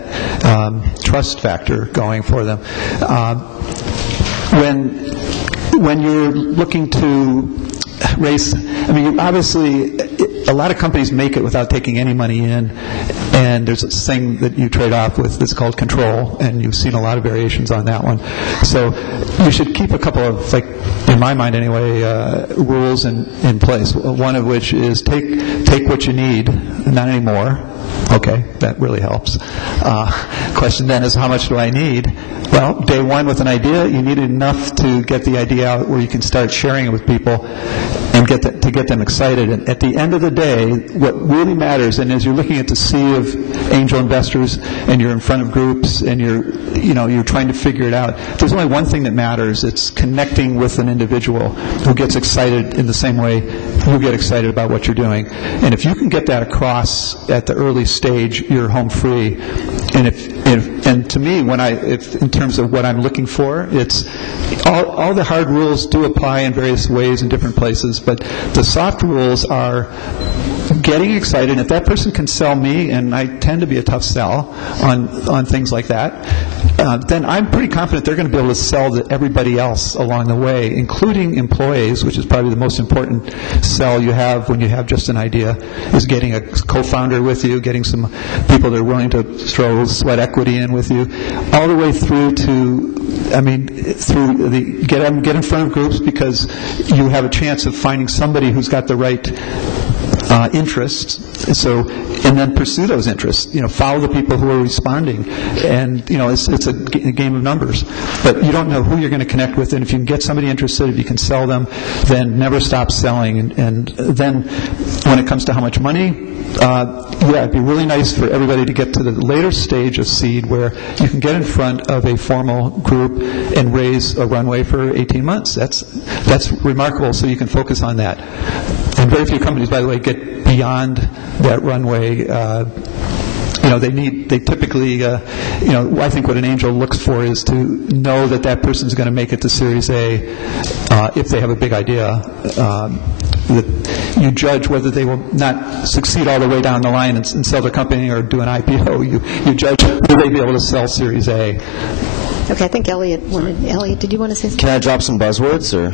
trust factor going for them. When you're looking to raise, I mean, obviously, a lot of companies make it without taking any money in, and there's this thing that you trade off with that's called control, and you've seen a lot of variations on that one. So you should keep a couple of, like, in my mind anyway, rules in place. One of which is take what you need, not anymore. Okay, that really helps. Question then is, how much do I need? Well, day one with an idea, you need enough to get the idea out where you can start sharing it with people and to get them excited. And at the end of the day, what really matters, and as you're looking at the sea of angel investors and you're in front of groups and you're trying to figure it out, there's only one thing that matters. It's connecting with an individual who gets excited in the same way you get excited about what you're doing. And if you can get that across at the early stage, you're home free. And to me, in terms of what I'm looking for, it's all the hard rules do apply in various ways in different places, but the soft rules are getting excited. If that person can sell me, and I tend to be a tough sell on things like that, then I'm pretty confident they're going to be able to sell to everybody else along the way, including employees, which is probably the most important sell you have when you have just an idea, is getting a co-founder with you, getting some people that are willing to throw sweat equity in with you, all the way through to, get in front of groups, because you have a chance of finding somebody who's got the right interests. So, and then pursue those interests. Follow the people who are responding, and it's a game of numbers. But you don't know who you're going to connect with, and if you can get somebody interested, if you can sell them, then never stop selling. And then, when it comes to how much money, it'd be really nice for everybody to get to the later stage of seed where you can get in front of a formal group and raise a runway for 18 months. That's remarkable, so you can focus on that. And very few companies, by the way, get beyond that runway. They typically, I think what an angel looks for is to know that that person's going to make it to Series A if they have a big idea. That you judge whether they will not succeed all the way down the line and sell their company or do an IPO. You judge will they be able to sell Series A. Okay, I think Elliot, did you want to say something? Can I drop some buzzwords? Or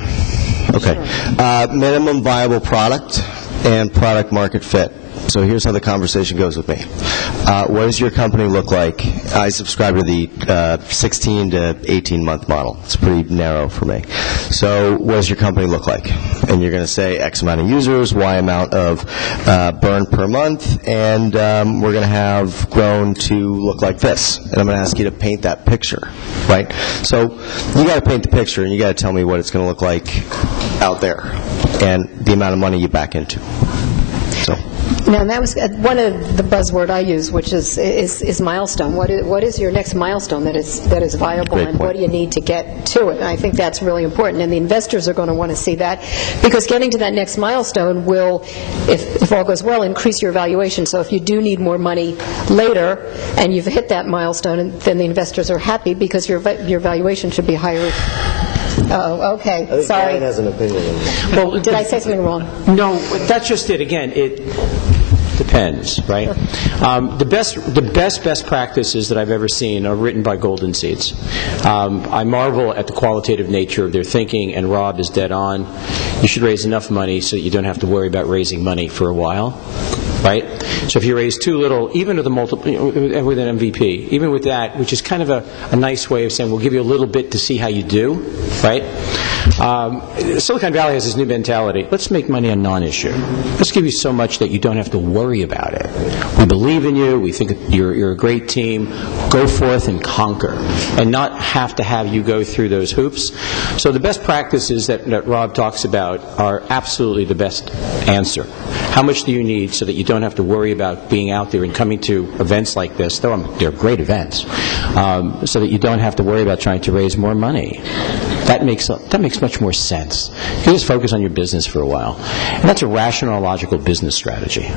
okay, sure. Minimum viable product and product market fit. So here's how the conversation goes with me. What does your company look like? I subscribe to the 16 to 18-month model. It's pretty narrow for me. So what does your company look like? And you're going to say X amount of users, Y amount of burn per month, and we're going to have grown to look like this. And I'm going to ask you to paint that picture, right? So you got to paint the picture, and you got to tell me what it's going to look like out there and the amount of money you back into. So. Now, that was one of the buzzword I use, which is milestone. What is your next milestone that is viable, and what do you need to get to it? And I think that's really important, and the investors are going to want to see that, because getting to that next milestone will, if all goes well, increase your valuation. So if you do need more money later and you've hit that milestone, then the investors are happy because your valuation should be higher. Oh, okay. I think sorry. Brian has an opinion. Well, did I say something wrong? No, that's just it. Again, it depends, right? The best practices that I've ever seen are written by Golden Seeds. I marvel at the qualitative nature of their thinking, and Rob is dead on. You should raise enough money so that you don't have to worry about raising money for a while. Right? So if you raise too little, even with an MVP, even with that, which is kind of a nice way of saying we'll give you a little bit to see how you do, right? Silicon Valley has this new mentality. Let's make money a non-issue. Let's give you so much that you don't have to worry about it. We believe in you. We think you're a great team. Go forth and conquer, and not have to have you go through those hoops. So the best practices that Rob talks about are absolutely the best answer. How much do you need so that you don't don't have to worry about being out there and coming to events like this, though they're great events, so that you don't have to worry about trying to raise more money. That makes much more sense. You can just focus on your business for a while. And that's a rational, logical business strategy.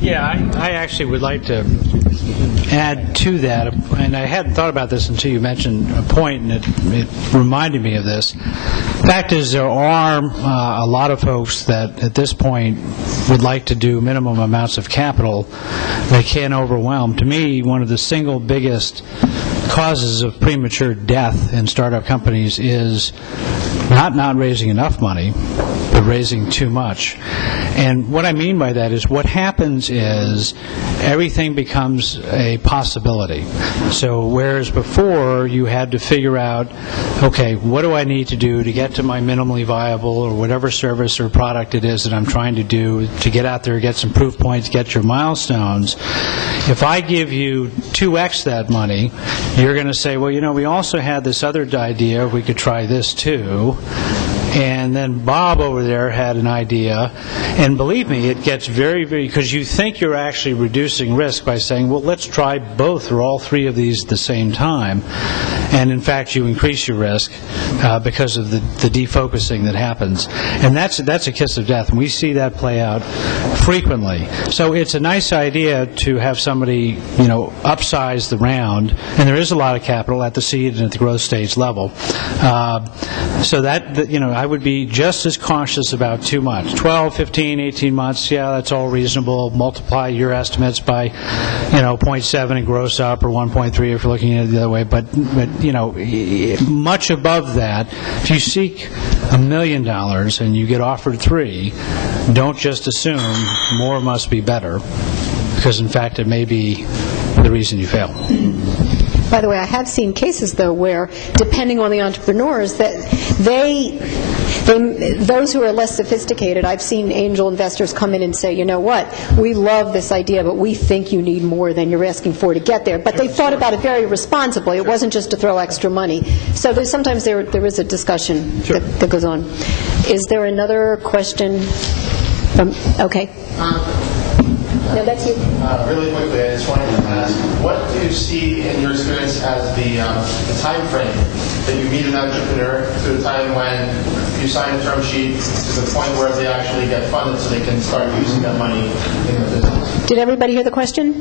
Yeah, I actually would like to add to that, and I hadn't thought about this until you mentioned a point, and it reminded me of this. Fact is, there are a lot of folks that at this point would like to do minimum amounts of capital they can't overwhelm. To me, one of the single biggest causes of premature death in startup companies is not raising enough money, but raising too much. And what I mean by that is what happens is everything becomes a possibility. So whereas before you had to figure out, okay, what do I need to do to get to my minimally viable or whatever service or product it is that I'm trying to do to get out there, get some proof points, get your milestones. If I give you 2x that money, you're going to say, well, we also had this other idea, we could try this too. And then Bob over there had an idea, and believe me, it gets very, very, because you think you're actually reducing risk by saying, well, let's try both or all three of these at the same time. And in fact, you increase your risk because of the defocusing that happens. And that's a kiss of death, and we see that play out frequently. So it's a nice idea to have somebody, upsize the round, and there is a lot of capital at the seed and at the growth stage level. So that, I would be just as cautious about too much. 12, 15, 18 months, yeah, that's all reasonable. Multiply your estimates by, 0.7 and gross up, or 1.3 if you're looking at it the other way. But much above that, if you seek $1 million and you get offered 3, don't just assume more must be better, because in fact it may be the reason you fail. By the way, I have seen cases, though, where, depending on the entrepreneurs, that those who are less sophisticated, I've seen angel investors come in and say, you know what, we love this idea, but we think you need more than you're asking for to get there. But they thought about it very responsibly. It wasn't just to throw extra money. So sometimes there is a discussion that goes on. Is there another question? Okay. No, that's you. Really quickly, I just wanted to ask, what do you see in your experience as the time frame that you meet an entrepreneur to the time when you sign a term sheet to the point where they actually get funded so they can start using that money in the business? Did everybody hear the question?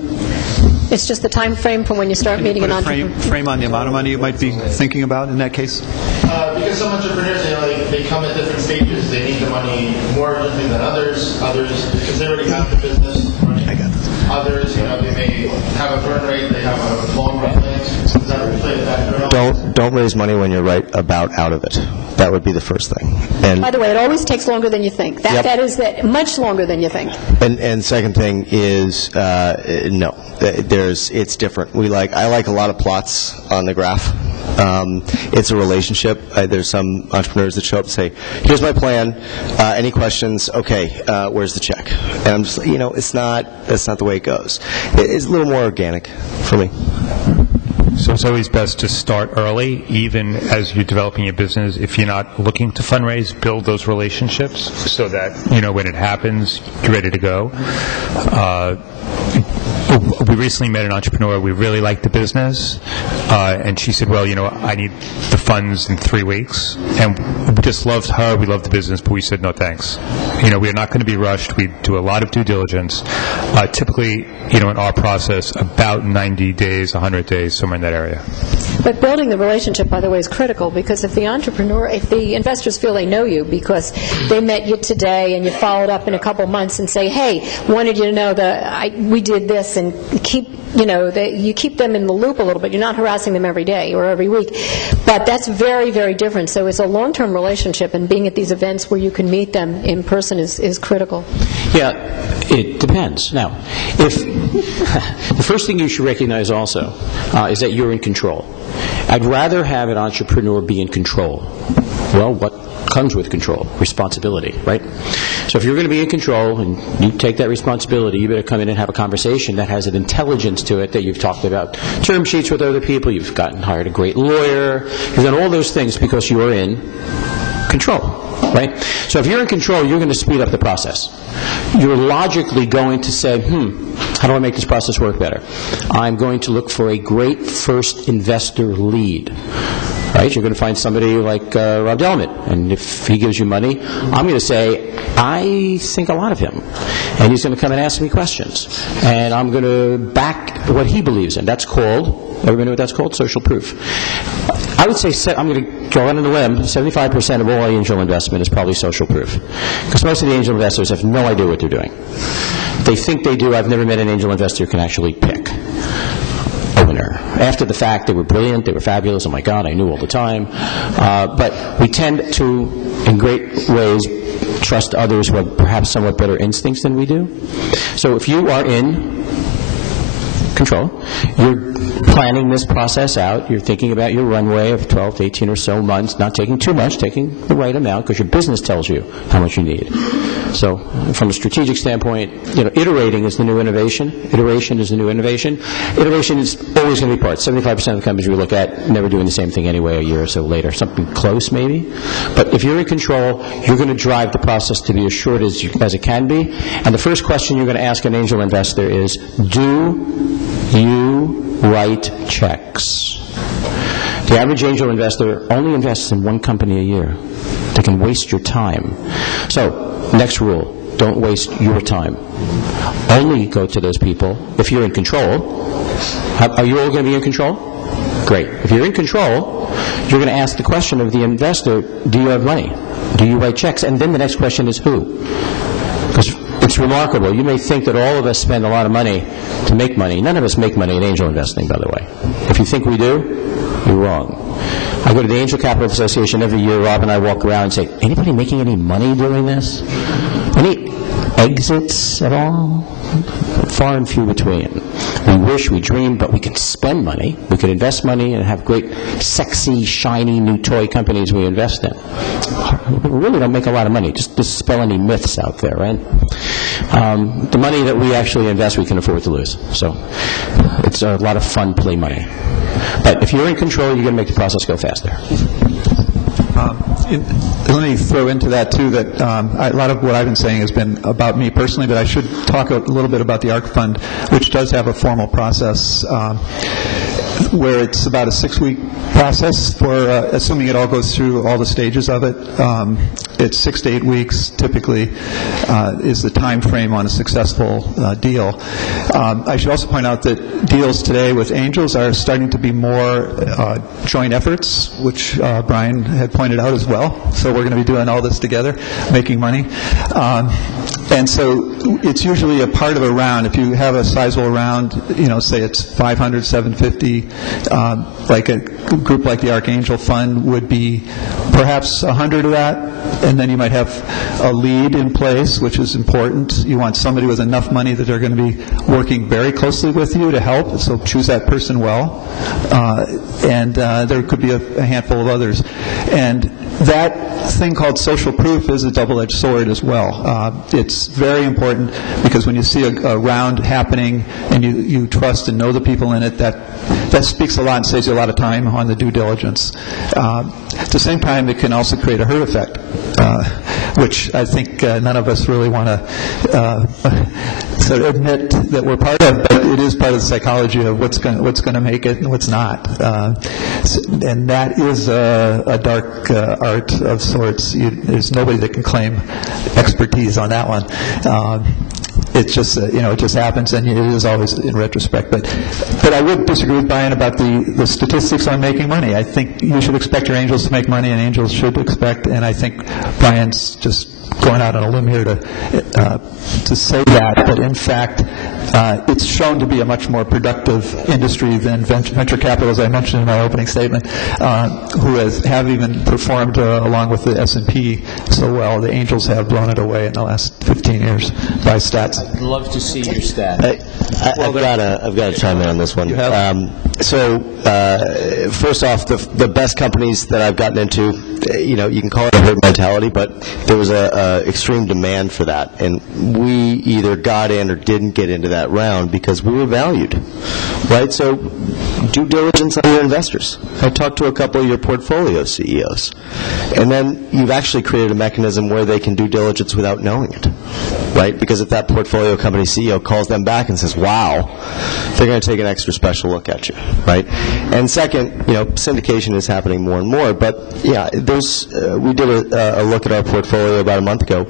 It's just the time frame from when you start meeting an entrepreneur. Frame on the amount of money you might be thinking about in that case? Because some entrepreneurs, they come at different stages. They need the money more urgently than others because they already have the business. I got this. Others, they may have a burn rate, they have a long run rate. So does that play a factor at all? Don't raise money when you're right about out of it. That would be the first thing. And by the way, it always takes longer than you think. That is much longer than you think. And second thing is no. It's different. I like a lot of plots on the graph. It's a relationship. There's some entrepreneurs that show up and say, "Here's my plan. Any questions? Okay. Where's the check?" And I'm just, that's not the way it goes. It's a little more organic for me. So it's always best to start early, even as you're developing your business. If you're not looking to fundraise, build those relationships so that, when it happens, you're ready to go. We recently met an entrepreneur. We really liked the business, and she said, well, I need the funds in 3 weeks. And we just loved her. We loved the business, but we said, no, thanks. We're not going to be rushed. We do a lot of due diligence. Typically, in our process, about 90 days, 100 days, somewhere in that area. But building the relationship, by the way, is critical, because if the investors feel they know you because they met you today and you followed up in a couple months and say, hey, wanted you to know that we did this, and you keep them in the loop a little bit. You're not harassing them every day or every week. But that's very, very different. So it's a long-term relationship, and being at these events where you can meet them in person is critical. Yeah, it depends. Now, if the first thing you should recognize also is that you're in control. I'd rather have an entrepreneur be in control. Well, what comes with control? Responsibility, right? So if you're going to be in control and you take that responsibility, you better come in and have a conversation that has an intelligence to it, that you've talked about term sheets with other people, you've hired a great lawyer, you've done all those things because you are in control, right? So if you're in control, you're going to speed up the process. You're logically going to say, how do I make this process work better? I'm going to look for a great first investor lead. Right? You're going to find somebody like Rob Delman, and if he gives you money, I'm going to say, I think a lot of him, and he's going to come and ask me questions, and I'm going to back what he believes in. That's called, everybody know what that's called? Social proof. I would say, I'm going to go out on a limb, 75% of all angel investment is probably social proof, because most of the angel investors have no idea what they're doing. They think they do. I've never met an angel investor who can actually pick a winner. After the fact, they were brilliant, they were fabulous, oh my God, I knew all the time. But we tend to, in great ways, trust others who have perhaps somewhat better instincts than we do. So if you are in control, you're planning this process out, you're thinking about your runway of 12 to 18 or so months, not taking too much, taking the right amount, because your business tells you how much you need. So from a strategic standpoint, iterating is the new innovation. Iteration is the new innovation. Iteration is always going to be part. 75% of the companies we look at never doing the same thing anyway a year or so later. Something close maybe. But if you're in control, you're going to drive the process to be as short as it can be. And the first question you're going to ask an angel investor is, do you write checks? The average angel investor only invests in one company a year. They can waste your time. So, next rule, don't waste your time. Only go to those people if you're in control. Are you all going to be in control? Great. If you're in control, you're going to ask the question of the investor, do you have money? Do you write checks? And then the next question is who? Because it's remarkable. You may think that all of us spend a lot of money to make money. None of us make money in angel investing, by the way. If you think we do, you're wrong. I go to the Angel Capital Association every year. Rob and I walk around and say, anybody making any money doing this? Any exits at all? Far and few between. We wish, we dream, but we can spend money. We could invest money and have great, sexy, shiny new toy companies we invest in. We really don't make a lot of money. Just dispel any myths out there, right? The money that we actually invest, we can afford to lose. So it's a lot of fun play money. But if you're in control, you're going to make the process go faster. Let me throw into that, too, that a lot of what I've been saying has been about me personally, but I should talk a little bit about the ARC Fund, which does have a formal process where it's about a 6-week process for, assuming it all goes through all the stages of it. It's 6 to 8 weeks, typically, is the time frame on a successful deal. I should also point out that deals today with angels are starting to be more joint efforts, which Brian had pointed out as well. So we're going to be doing all this together, making money. And so it's usually a part of a round. If you have a sizable round, say it's 500, 750, like a group like the Archangel Fund would be perhaps 100 of that, and then you might have a lead in place, which is important. You want somebody with enough money that they're going to be working very closely with you to help, so choose that person well. And there could be a handful of others. And that thing called social proof is a double-edged sword as well. It's very important because when you see a round happening and you trust and know the people in it, that speaks a lot and saves you a lot of time on the due diligence. At the same time, it can also create a herd effect, which I think none of us really want to sort of admit that we're part of, but it is part of the psychology of what's going to make it and what's not. And that is a dark art of sorts. There's nobody that can claim expertise on that one. It's just, it just happens, and it is always in retrospect. But I would disagree with Brian about the statistics on making money. I think you should expect your angels to make money, and angels should expect, and I think Brian's just going out on a limb here to say that, but in fact, it's shown to be a much more productive industry than venture capital, as I mentioned in my opening statement, who have even performed along with the S&P so well. The angels have blown it away in the last 15 years by stats. I'd love to see your stats. I've got to chime in on this one. First off, the best companies that I've gotten into, you can call it a herd mentality, but there was a extreme demand for that, and we either got in or didn't get into that round because we were valued, right? So due diligence on your investors. I talked to a couple of your portfolio CEOs. And then you've actually created a mechanism where they can do diligence without knowing it, right? Because if that portfolio company CEO calls them back and says, wow, they're going to take an extra special look at you, right? And second, syndication is happening more and more, but yeah, we did a look at our portfolio about a month ago.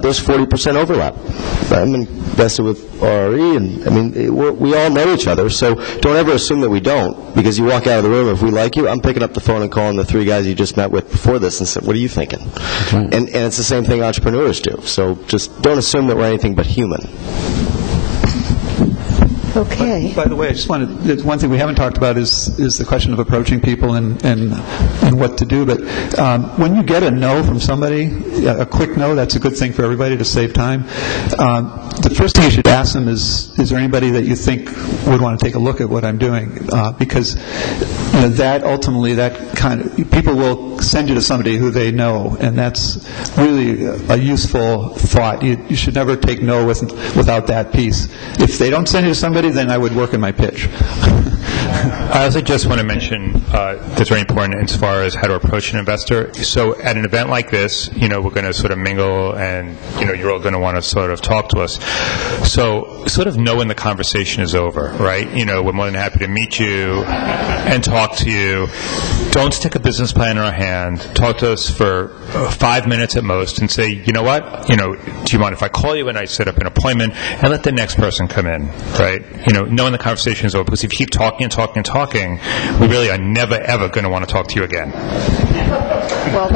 There's 40% overlap. I'm invested with RRE, and we all know each other, so don't ever assume that we don't, because you walk out of the room, if we like you, I'm picking up the phone and calling the 3 guys you just met with before this and saying, what are you thinking? Right. And it's the same thing entrepreneurs do, so just don't assume that we're anything but human. Okay. By the way, I just wanted, one thing we haven't talked about is the question of approaching people and what to do. But when you get a no from somebody, a quick no, that's a good thing for everybody to save time. The first thing you should ask them is there anybody that you think would want to take a look at what I'm doing? Because that ultimately, people will send you to somebody who they know, and that's really a useful thought. You should never take no without that piece. If they don't send you to somebody, then I would work in my pitch. I also just want to mention that's very important as far as how to approach an investor. So at an event like this, we're going to sort of mingle, and you're all going to want to sort of talk to us. So sort of know when the conversation is over, right? We're more than happy to meet you and talk to you. Don't stick a business plan in our hand. Talk to us for 5 minutes at most and say, you know what? Do you mind if I call you and I set up an appointment and let the next person come in, right? Knowing the conversation is over, because if you keep talking and talking and talking, we really are never, ever going to want to talk to you again. Well,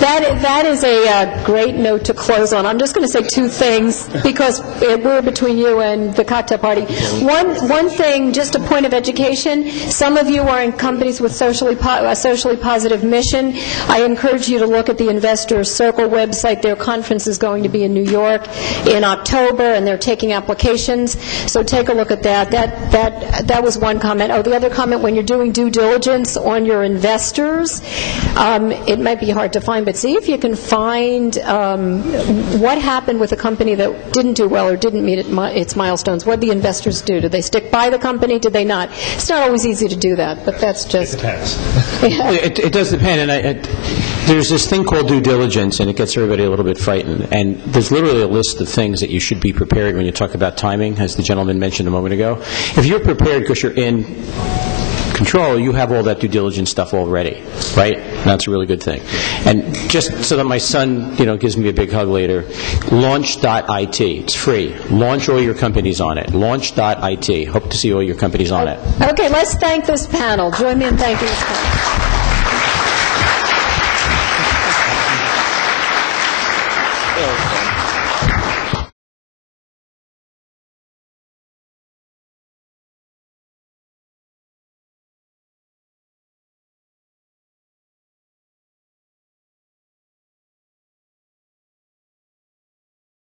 that is a great note to close on. I'm just going to say 2 things because we're between you and the cocktail party. One thing, just a point of education. Some of you are in companies with a socially positive mission. I encourage you to look at the Investor Circle website. Their conference is going to be in New York in October, and they're taking applications. So take a look at that. That was one comment. Oh, the other comment, when you're doing due diligence on your investors, it might be hard to find, but see if you can find what happened with a company that didn't do well or didn't meet its milestones. What did the investors do? Did they stick by the company? Did they not? It's not always easy to do that, but that's just... It depends. Yeah. It does depend, and there's this thing called due diligence, and it gets everybody a little bit frightened. And there's literally a list of things that you should be prepared when you talk about timing, as the gentleman mentioned a moment ago. If you're prepared because you're in control, you have all that due diligence stuff already, right? That's a really good thing. And just so that my son, gives me a big hug later, launch.it. It's free. Launch all your companies on it. Launch.it. Hope to see all your companies on it. Okay, let's thank this panel. Join me in thanking this panel.